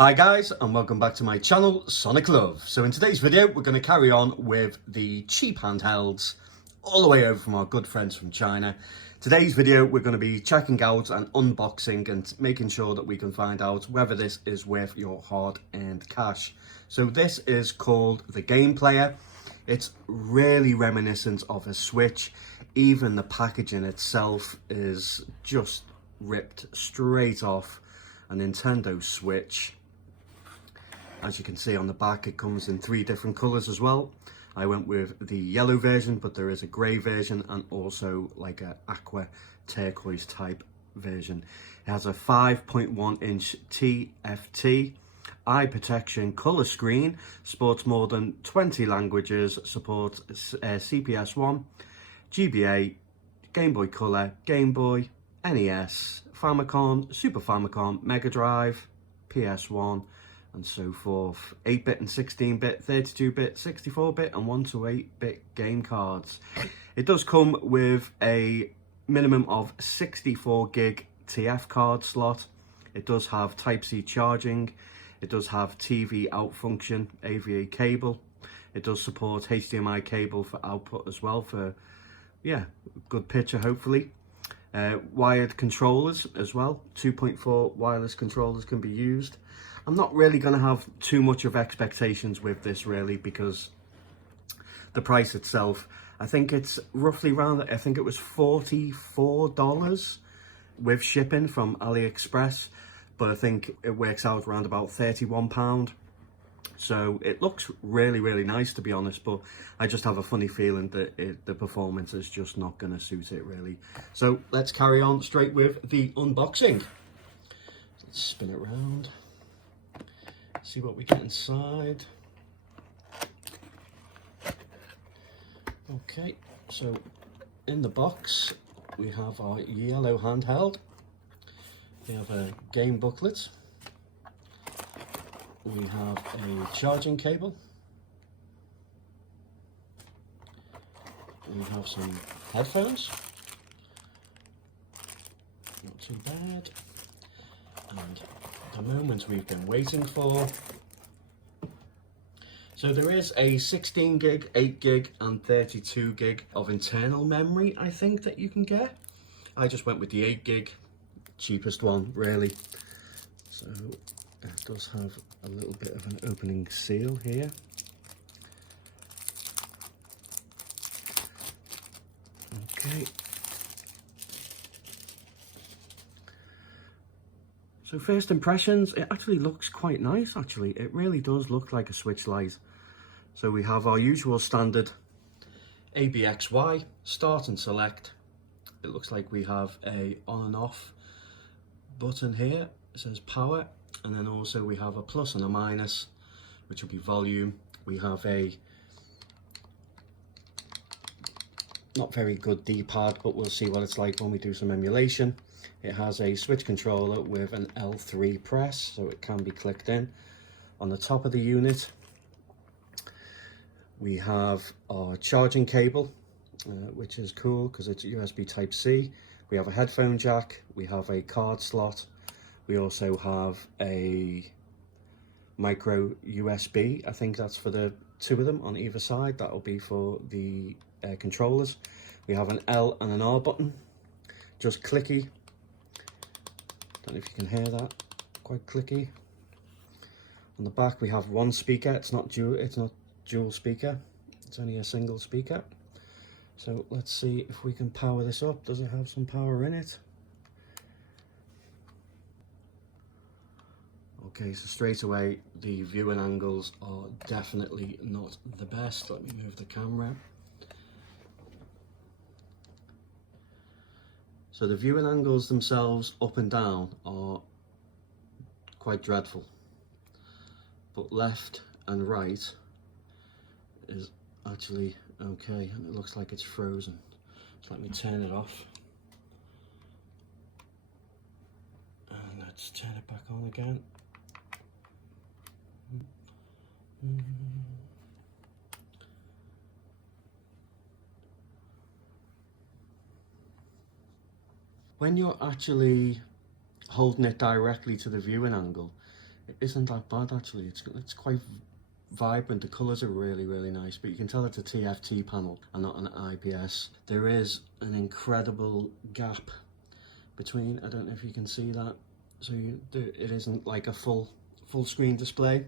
Hi guys, and welcome back to my channel, Sonic Love. So in today's video, we're going to carry on with the cheap handhelds, all the way over from our good friends from China. Today's video, we're going to be checking out and unboxing and making sure that we can find out whether this is worth your hard-earned cash. So this is called the Game Player. It's really reminiscent of a Switch. Even the packaging itself is just ripped straight off a Nintendo Switch. As you can see on the back, it comes in 3 different colours as well. I went with the yellow version, but there is a grey version and also like a aqua turquoise type version. It has a 5.1 inch TFT, eye protection, colour screen, supports more than 20 languages, supports CPS1, GBA, Game Boy Color, Game Boy, NES, Famicom, Super Famicom, Mega Drive, PS1, and so forth. 8-bit and 16-bit, 32-bit, 64-bit and 1 to 8-bit game cards. It does come with a minimum of 64 gig TF card slot. It does have Type-C charging. It does have TV out function, AVA cable. It does support HDMI cable for output as well for, yeah, good picture hopefully. Wired controllers as well. 2.4 wireless controllers can be used. I'm not really going to have too much of expectations with this really, because the price itself, I think it's roughly around, I think it was $44 with shipping from AliExpress, but I think it works out around about £31. So it looks really nice, to be honest, but I just have a funny feeling that the performance is just not going to suit it really. So let's carry on straight with the unboxing. Let's spin it around. See what we get inside. Okay, so in the box we have our yellow handheld. We have a game booklet. We have a charging cable. We have some headphones. Not too bad. And the moment we've been waiting for. So there is a 16 gig, 8 gig and 32 gig of internal memory, I think, that you can get. I just went with the 8 gig, cheapest one really. So it does have a little bit of an opening seal here. Okay. So first impressions, it actually looks quite nice actually. It really does look like a Switch Lite. So we have our usual standard ABXY, start and select. It looks like we have a on and off button here. It says power, and then also we have a plus and a minus, which will be volume. We have a not very good D-pad, but we'll see what it's like when we do some emulation. It has a switch controller with an L3 press, so it can be clicked in. On the top of the unit, we have our charging cable, which is cool because it's USB Type-C. We have a headphone jack, we have a card slot, we also have a micro USB. I think that's for the 2 of them on either side. That'll be for the controllers. We have an L and an R button, just clicky. Don't know if you can hear that, quite clicky. On the back we have 1 speaker. It's not dual speaker, it's only a single speaker. So let's see if we can power this up. Does it have some power in it? Okay, so straight away the viewing angles are definitely not the best. Let me move the camera. So the viewing angles themselves up and down are quite dreadful, but left and right is actually okay, and it looks like it's frozen. So let me turn it off. And let's turn it back on again. When you're actually holding it directly to the viewing angle, It isn't that bad actually. It's quite vibrant. The colours are really nice, but you can tell it's a TFT panel and not an IPS. There is an incredible gap between, I don't know if you can see that, so it isn't like a full screen display.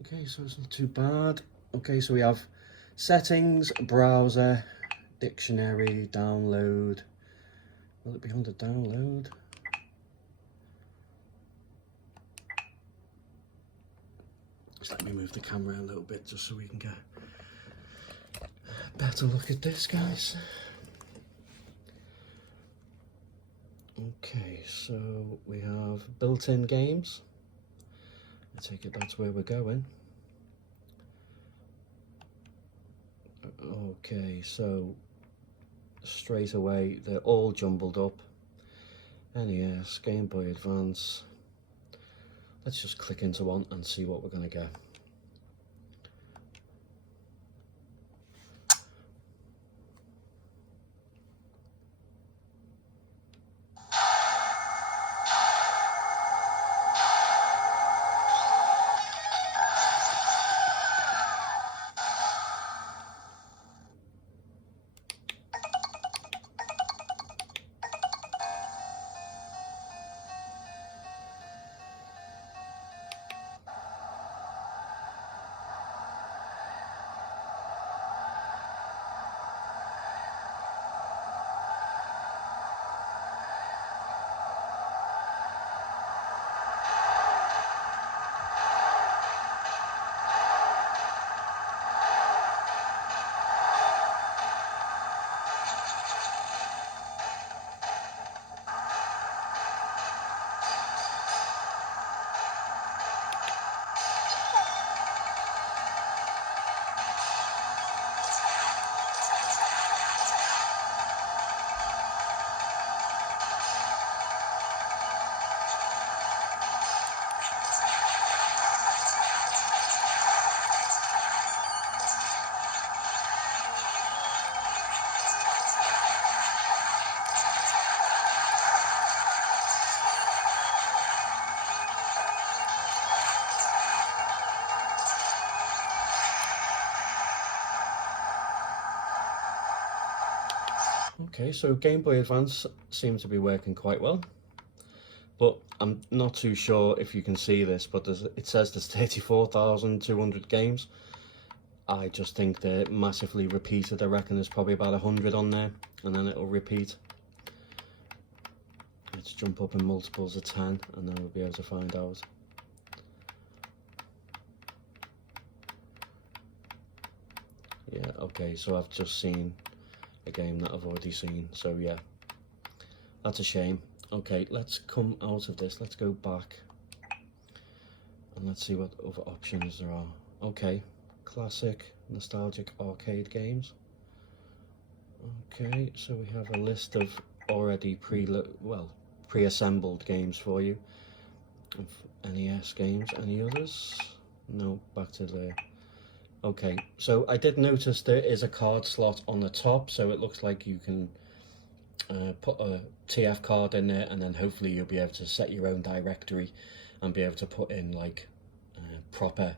Okay, so it's not too bad. Okay, so we have settings, browser, dictionary, download. Will it be under download? Just let me move the camera a little bit just so we can get a better look at this, guys. Okay, so we have built-in games. I take it that's where we're going. Okay, so straight away they're all jumbled up. NES, Game Boy Advance. Let's just click into one and see what we're going to get. Okay, so Game Boy Advance seems to be working quite well, but I'm not too sure if you can see this, but it says there's 34,200 games. I just think they're massively repeated. I reckon there's probably about 100 on there, and then it'll repeat. Let's jump up in multiples of 10, and then we'll be able to find out. Yeah, okay, so I've just seen a game that I've already seen, so yeah, that's a shame. Okay, let's come out of this, let's go back and let's see what other options there are. Okay, classic, nostalgic arcade games. Okay, so we have a list of already pre-assembled games for you. NES games, any others? No, back to there. Okay, so I did notice there is a card slot on the top, so it looks like you can put a TF card in there, and then hopefully you'll be able to set your own directory and be able to put in like proper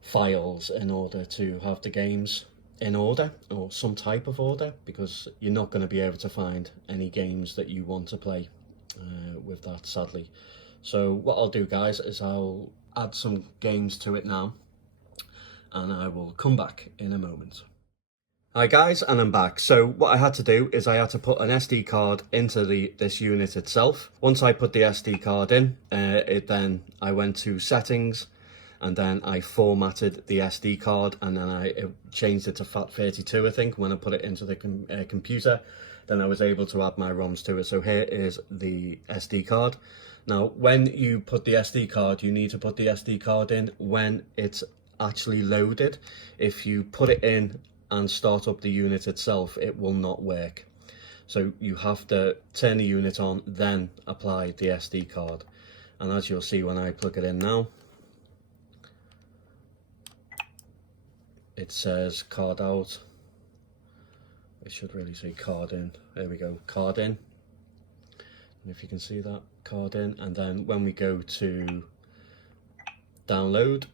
files in order to have the games in order, or some type of order, because you're not going to be able to find any games that you want to play with that, sadly. So what I'll do, guys, is I'll add some games to it now, and I will come back in a moment. Hi guys, and I'm back. So what I had to do is I had to put an SD card into this unit itself. Once I put the SD card in, then I went to settings, and then I formatted the SD card, and then I changed it to FAT32, I think, when I put it into the computer. Then I was able to add my ROMs to it. So here is the SD card. Now, when you put the SD card, you need to put the SD card in when it's actually loaded. If you put it in and start up the unit itself, it will not work. So you have to turn the unit on, then apply the SD card. And as you'll see when I plug it in now, it says card out. It should really say card in. There we go, card in. if you can see that card in, and then when we go to download,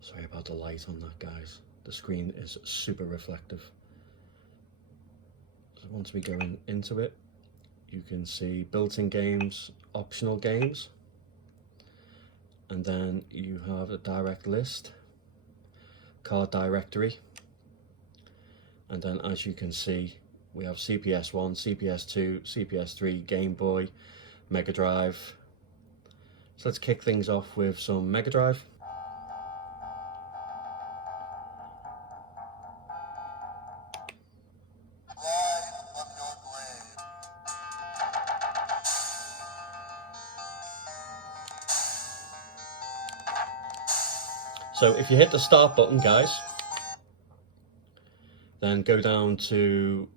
sorry about the light on that, guys, the screen is super reflective. So once we go into it, you can see built-in games, optional games, and then you have a direct list, card directory, and then as you can see we have CPS1, CPS2, CPS3, Game Boy, Mega Drive. So let's kick things off with some Mega Drive. So if you hit the start button, guys, then go down to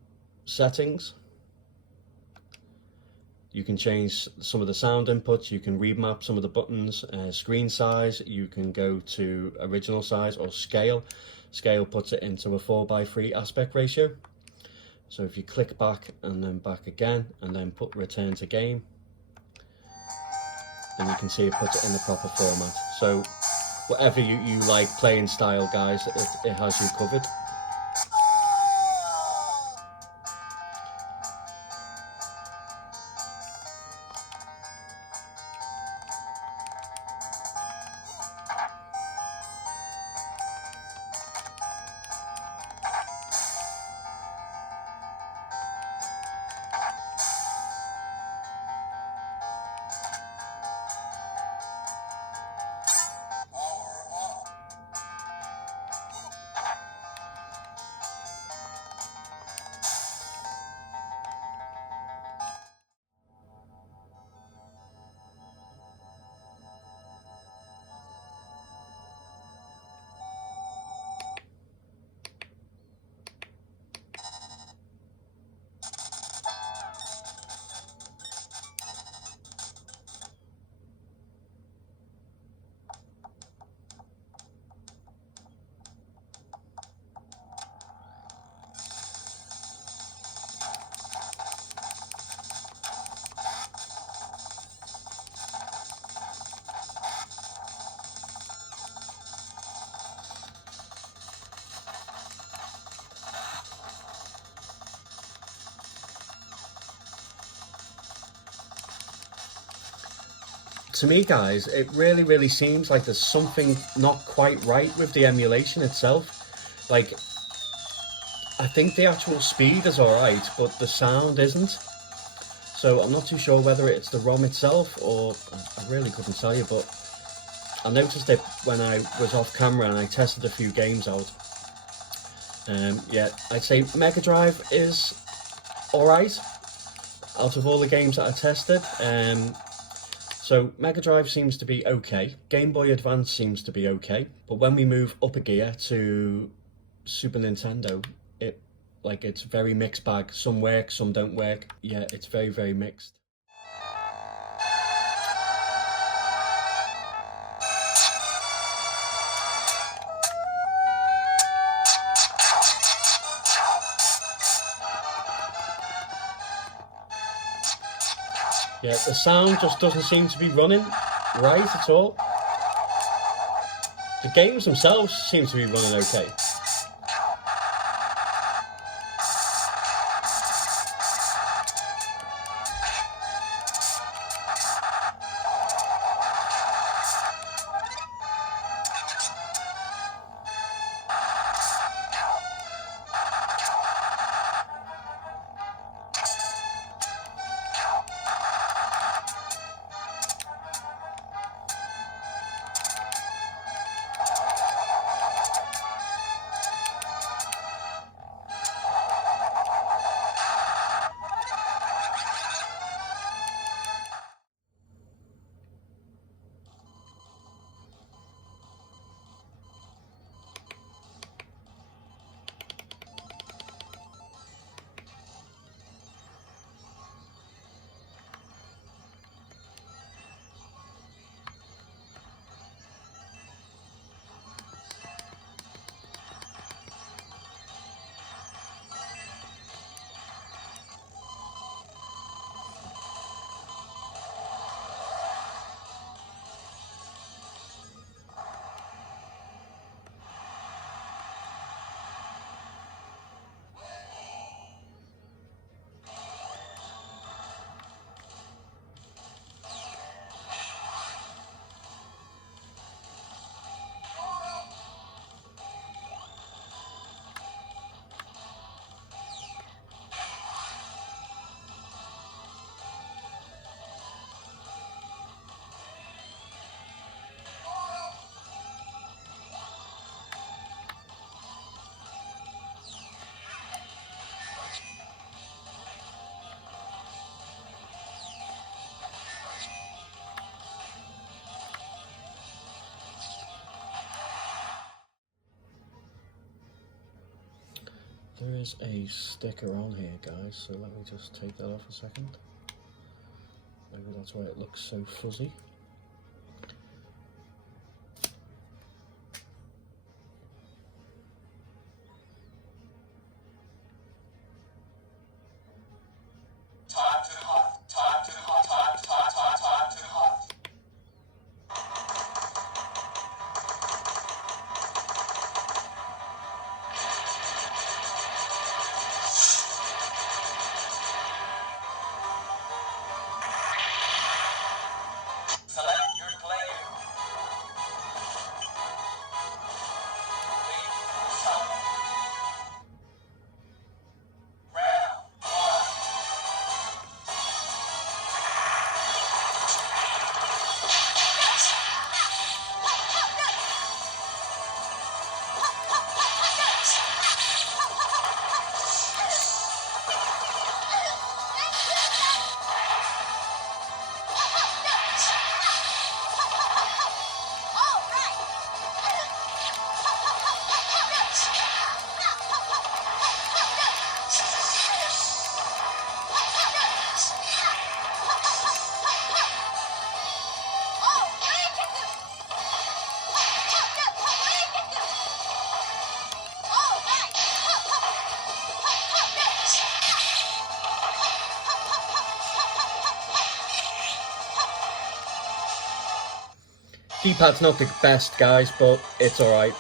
settings. You can change some of the sound inputs, you can remap some of the buttons, screen size, you can go to original size or scale. Scale puts it into a 4:3 aspect ratio. So if you click back and then back again and then put return to game, then you can see it puts it in the proper format. So whatever you like playing style, guys, it has you covered. To me, guys, it really seems like there's something not quite right with the emulation itself. Like, I think the actual speed is alright, but the sound isn't. So I'm not too sure whether it's the ROM itself, or I really couldn't tell you, but I noticed it when I was off camera and I tested a few games out. Yeah, I'd say Mega Drive is alright out of all the games that I tested. So Mega Drive seems to be okay, Game Boy Advance seems to be okay, but when we move up a gear to Super Nintendo, it's very mixed bag. Some work, some don't work. Yeah, it's very mixed. Yeah, the sound just doesn't seem to be running right at all. The games themselves seem to be running okay. There is a sticker on here, guys, so let me just take that off a second. Maybe that's why it looks so fuzzy. D-pad's not the best, guys, but it's alright.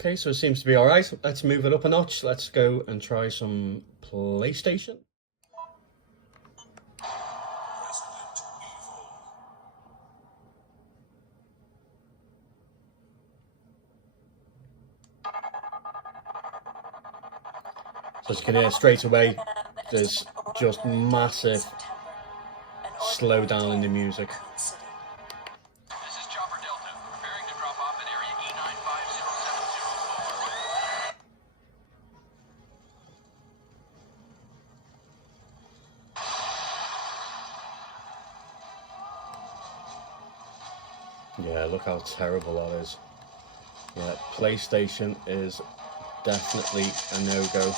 Okay, so it seems to be all right. Let's move it up a notch. Let's go and try some PlayStation. So as you can hear straight away, there's just massive slowdown in the music. Yeah, look how terrible that is. Yeah, PlayStation is definitely a no-go.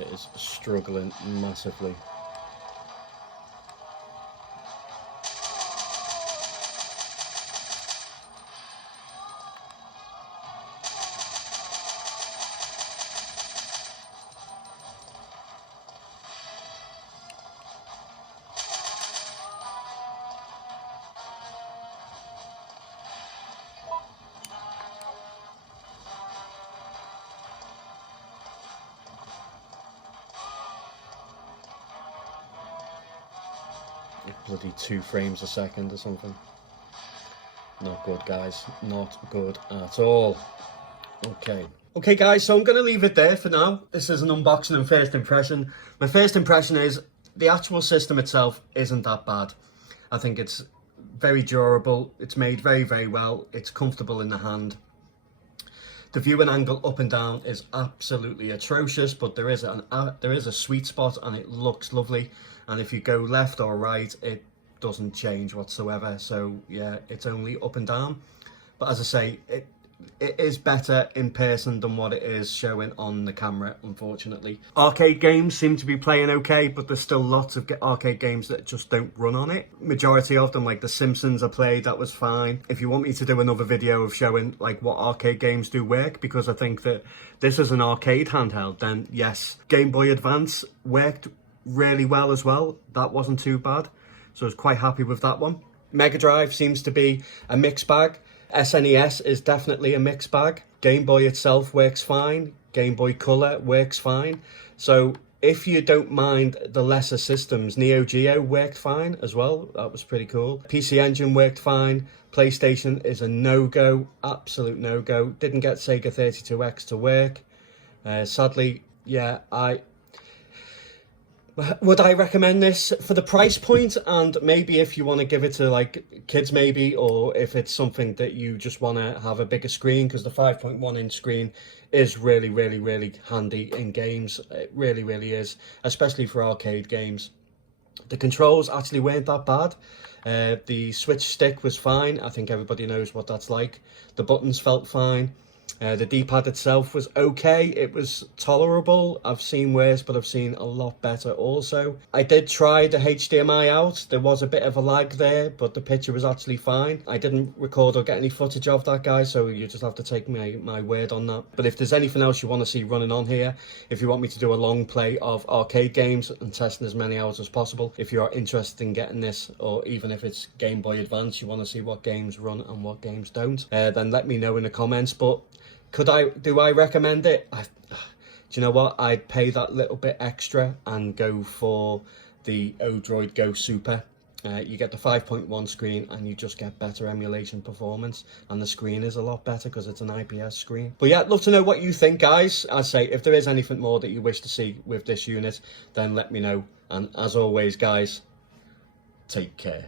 It is struggling massively. Bloody 2 frames a second or something. Not good, guys. Not good at all. Okay guys, so I'm going to leave it there for now. This is an unboxing and first impression. My first impression is the actual system itself isn't that bad. I think it's very durable. It's made very, very well. It's comfortable in the hand. The viewing angle up and down is absolutely atrocious, but there is a sweet spot and it looks lovely. And if you go left or right, it doesn't change whatsoever. So yeah, it's only up and down. But as I say, it is better in person than what it is showing on the camera, unfortunately. Arcade games seem to be playing okay, but there's still lots of arcade games that just don't run on it. Majority of them, like The Simpsons I played, that was fine. If you want me to do another video of showing like what arcade games do work, because I think that this is an arcade handheld, then yes. Game Boy Advance worked really well as well. That wasn't too bad, so I was quite happy with that one. Mega Drive seems to be a mixed bag. SNES is definitely a mixed bag. Game Boy itself works fine. Game Boy Color works fine. So if you don't mind the lesser systems, Neo Geo worked fine as well. That was pretty cool. PC Engine worked fine. PlayStation is a no-go, absolute no-go. Didn't get Sega 32X to work. Sadly, yeah, would I recommend this for the price point? And maybe if you want to give it to like kids maybe, or if it's something that you just want to have a bigger screen, because the 5.1 inch screen is really, really, really handy in games. It really, really is, especially for arcade games. The controls actually weren't that bad. The switch stick was fine. I think everybody knows what that's like. The buttons felt fine. The D-pad itself was okay. It was tolerable. I've seen worse, but I've seen a lot better also. I did try the HDMI out. There was a bit of a lag there, but the picture was actually fine. I didn't record or get any footage of that, guys, so you just have to take my word on that. But if there's anything else you want to see running on here, if you want me to do a long play of arcade games and testing as many hours as possible, if you're interested in getting this, or even if it's Game Boy Advance, you want to see what games run and what games don't, then let me know in the comments. But do I recommend it? Do you know what? I'd pay that little bit extra and go for the Odroid Go Super. You get the 5.1 screen and you just get better emulation performance, and the screen is a lot better because it's an IPS screen. But yeah, I'd love to know what you think, guys. I say, if there is anything more that you wish to see with this unit, then let me know. And as always, guys, take care.